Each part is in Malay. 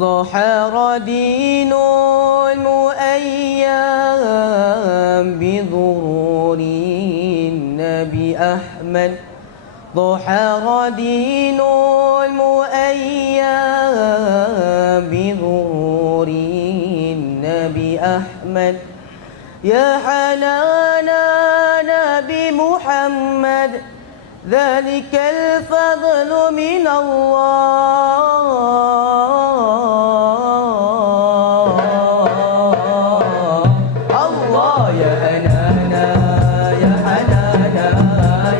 ظهر دين المؤيام بظهور النبي أحمد ظهر دين المؤيام بظهور النبي أحمد يا حنانا نبي محمد ذلك الفضل من الله الله يا حنانا يا حنانا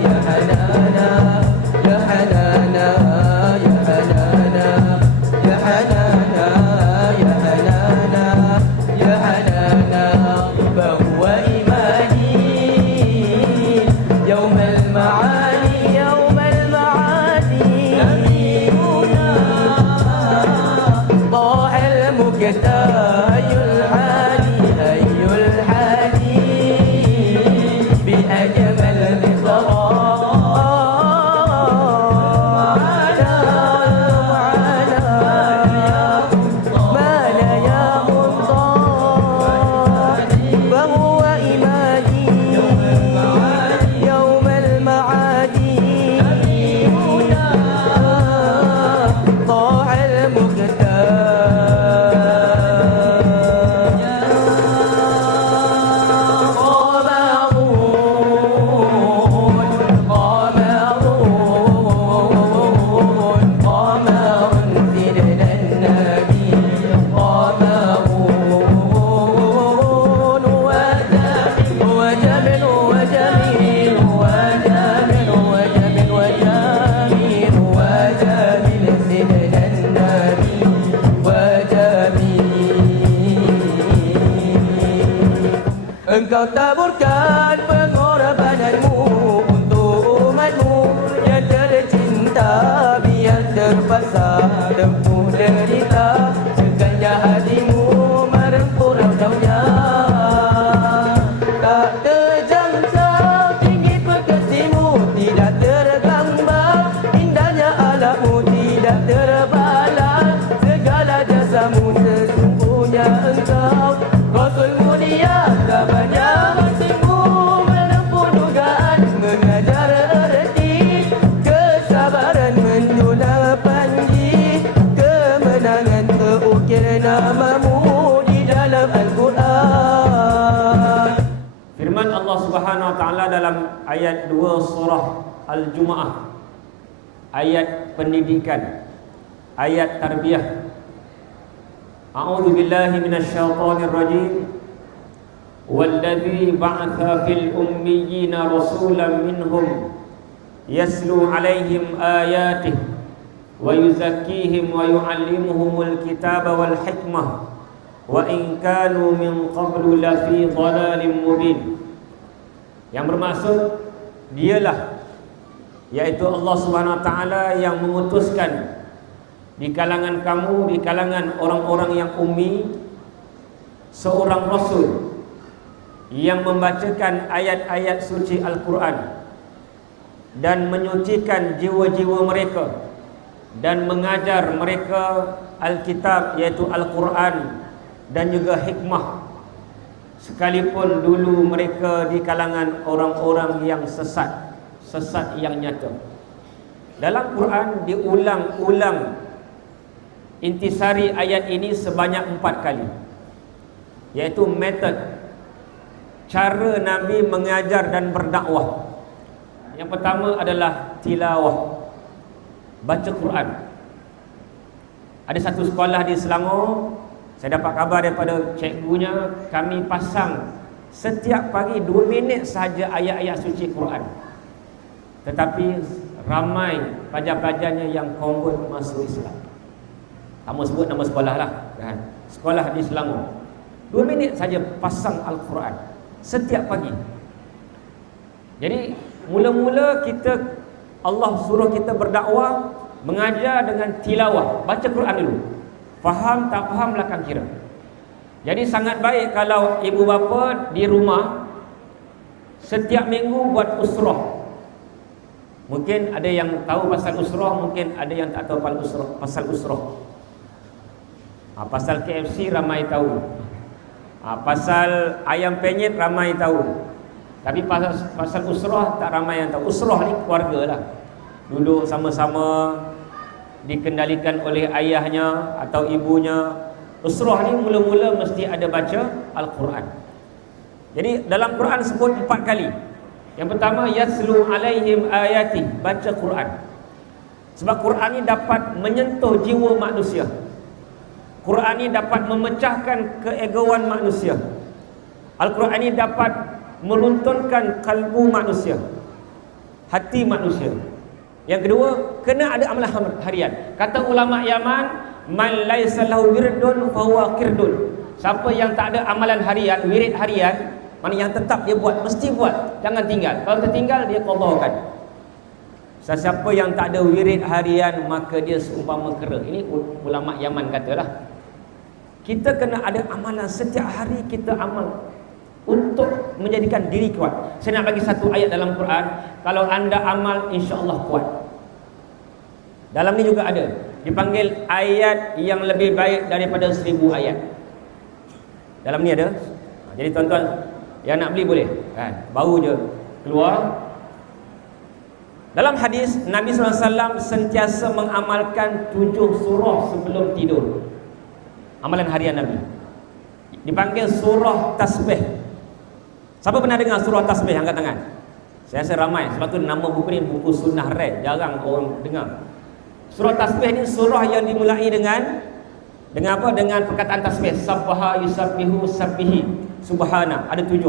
يا حنانا يا حنانا يا حنانا يا حنانا يا حنانا يا حنانا فهو إيماني يوم المعاني يوم المعادي نبينا طه المكتاي الحادي أي الحادي بأجمل Engkau taburkan pengorbananmu untuk umatmu yang tercinta, biar terpaksa tempuh derita, segannya hatimu merempur raudahnya. Tak terjangka tinggi peketimu, tidak tergambar indahnya alammu, tidak terbalas segala jasamu, sesungguhnya engkau Rasul mulia, kabarnya hatimu menempuh dugaan, mengajar erti kesabaran, menjual panji kemenangan, terukir namamu di dalam Al-Quran. Firman Allah Subhanahu wa taala dalam ayat 2 surah Al-Jumu'ah, ayat pendidikan, ayat tarbiyah. A'udzu billahi minasyaitonir rajim. Walladzi ba'atha fil ummiyina rasulan minhum yaslu 'alaihim ayatihi wa yuzakkihim wa yu'allimuhumul kitaba wal hikmah wa in kanu min qablu lafi dhalalin mubin. Yang bermaksud dialah, yaitu Allah Subhanahu wa taala yang mengutuskan di kalangan kamu, di kalangan orang-orang yang ummi, seorang rasul yang membacakan ayat-ayat suci Al-Quran dan menyucikan jiwa-jiwa mereka dan mengajar mereka Alkitab, yaitu Al-Quran, dan juga hikmah, sekalipun dulu mereka di kalangan orang-orang yang sesat, sesat yang nyata. Dalam Quran diulang-ulang intisari ayat ini sebanyak 4 kali, yaitu metod, cara Nabi mengajar dan berdakwah. Yang pertama adalah tilawah, baca Quran. Ada satu sekolah di Selangor, saya dapat kabar daripada cikgunya, kami pasang setiap pagi 2 minit sahaja ayat-ayat suci Quran. Tetapi ramai pelajar-pelajarnya yang convert masuk Islam. Tak mau sebut nama sekolah lah kan? Sekolah di Selangor, 2 minit saja pasang Al-Quran setiap pagi. Jadi mula-mula kita, Allah suruh kita berdakwah, mengajar dengan tilawah, baca Quran dulu. Faham tak faham belakang kira. Jadi sangat baik kalau ibu bapa di rumah setiap minggu buat usrah. Mungkin ada yang tahu pasal usrah, mungkin ada yang tak tahu pasal usrah. Pasal KFC ramai tahu. Pasal ayam penyet ramai tahu. Tapi pasal usrah tak ramai yang tahu. Usrah ni keluarga lah. Duduk sama-sama, dikendalikan oleh ayahnya atau ibunya. Usrah ni mula-mula mesti ada baca Al-Quran. Jadi dalam Quran sebut 4 kali. Yang pertama, yaslu alaihim ayati, baca Quran. Sebab Quran ni dapat menyentuh jiwa manusia. Quran ni dapat memecahkan keegoan manusia. Al-Quran ni dapat meruntuhkan kalbu manusia, hati manusia. Yang kedua, kena ada amalan harian. Kata ulama Yaman, man laisa lahu wirdun fahuwa qirdun. Siapa yang tak ada amalan harian, wirid harian, mana yang tetap dia buat, mesti buat, jangan tinggal. Kalau tertinggal, dia qadhakan. Siapa yang tak ada wirid harian, maka dia seumpama kera. Ini ulama Yaman katalah. Kita kena ada amalan, setiap hari kita amal untuk menjadikan diri kuat. Saya nak bagi satu ayat dalam Quran. Kalau anda amal, insya-Allah kuat. Dalam ni juga ada, dipanggil ayat yang lebih baik daripada 1000 ayat. Dalam ni ada. Jadi tuan-tuan yang nak beli boleh kan? Baru je keluar. Dalam hadis, Nabi SAW sentiasa mengamalkan 7 surah sebelum tidur. Amalan harian Nabi dipanggil surah tasbih. Siapa pernah dengar surah tasbih? Angkat tangan. Saya rasa ramai. Sebab tu nama buku ni buku sunnah rare, jarang orang dengar. Surah tasbih ni surah yang dimulai dengan apa? Dengan perkataan tasbih. Sabbaha yusabbihu sabbihi subhana. Ada 7.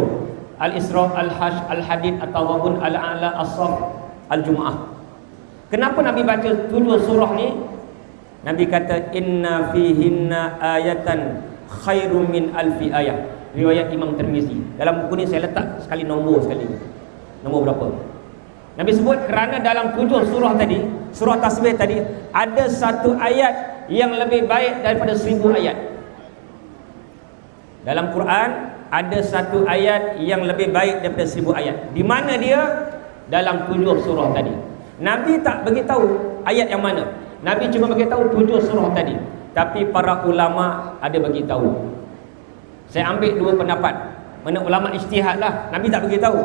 Al-Isra, Al-Hajj, Al-Hadid, At-Tawabun, Al-A'la, As-Saff, Al-Jumu'ah. Kenapa Nabi baca 7 surah ni? Nabi kata inna fihinna ayatan khairum min alfi ayat. Riwayat Imam Tirmizi. Dalam buku ni saya letak sekali nombor sekali. Nombor berapa? Nabi sebut kerana dalam 7 surah tadi, surah tasbih tadi, ada satu ayat yang lebih baik daripada 1000 ayat. Dalam Quran ada satu ayat yang lebih baik daripada 1000 ayat. Di mana dia? Dalam 7 surah tadi. Nabi tak beritahu ayat yang mana. Nabi cuma beritahu 7 surah tadi. Tapi para ulama ada beritahu. Saya ambil 2 pendapat. Mana ulama ijtihad lah. Nabi tak beritahu.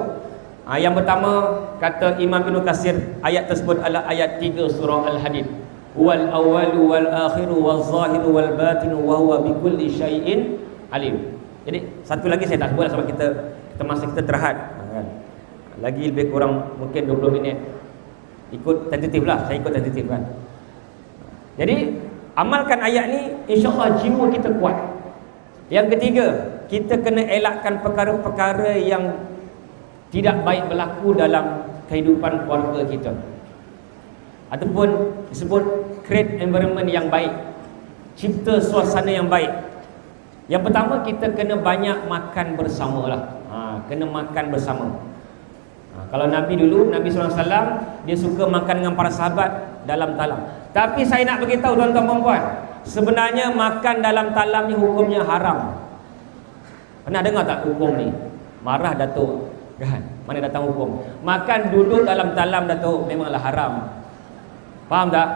Yang pertama, kata Imam Ibn Katsir, ayat tersebut adalah ayat 3 surah Al-Hadid. Wal awwalu wal akhiru wal zahiru wal batinu wa huwa bikulli syai'in alim. Jadi satu lagi saya tak sebut sebab kita masa kita terhad kan. Lagi lebih kurang mungkin 20 minit. Ikut tentatif lah, saya ikut tentatif kan. Jadi amalkan ayat ni, insya-Allah jiwa kita kuat. Yang ketiga, kita kena elakkan perkara-perkara yang tidak baik berlaku dalam kehidupan keluarga kita. Ataupun disebut create environment yang baik, cipta suasana yang baik. Yang pertama, kita kena banyak makan bersama lah. Kena makan bersama. Kalau Nabi dulu, Nabi SAW, dia suka makan dengan para sahabat dalam talam. Tapi saya nak beritahu tuan-tuan perempuan, sebenarnya makan dalam talam ni hukumnya haram. Pernah dengar tak hukum ni? Marah Datuk kan? Mana datang hukum? Makan duduk dalam talam Datuk memanglah haram. Faham tak?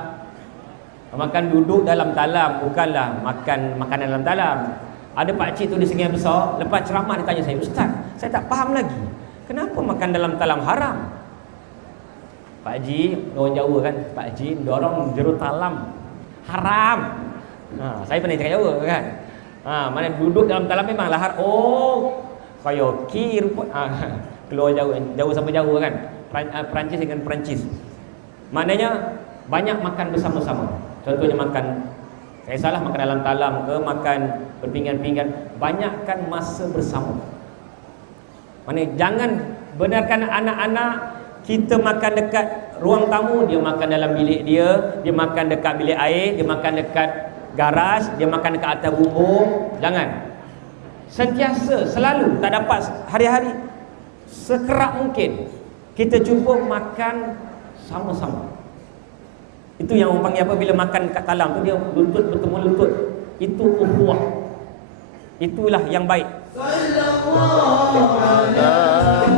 Makan duduk dalam talam, bukanlah makan makanan dalam talam. Ada pakcik tu di Sungai Besar, lepas ceramah dia tanya saya, "Ustaz, saya tak faham lagi. Kenapa makan dalam talam haram?" Pak Haji, orang Jawa kan, Pak Haji dorong jeruk talam haram. Saya pernah cakap Jawa kan. Mana duduk dalam talam memanglah haram. Oh, kayoki rupa. Keluar Jawa sampai Jawa kan. Perancis dengan Perancis. Maknanya banyak makan bersama-sama. Contohnya makan, saya salah makan dalam talam ke makan berpinggan-pinggan, banyakkan masa bersama. Maknanya jangan benarkan anak-anak kita makan dekat ruang tamu, dia makan dalam bilik dia makan dekat bilik air, dia makan dekat garaj, dia makan dekat atas bumbung. Jangan. Sentiasa, selalu, tak dapat hari-hari, sekerap mungkin kita cuba makan sama-sama. Itu yang orang panggil apa, bila makan kat talam tu dia lutut bertemu lutut. Itu ukhuwah. Itulah yang baik. Sallallahu alaihi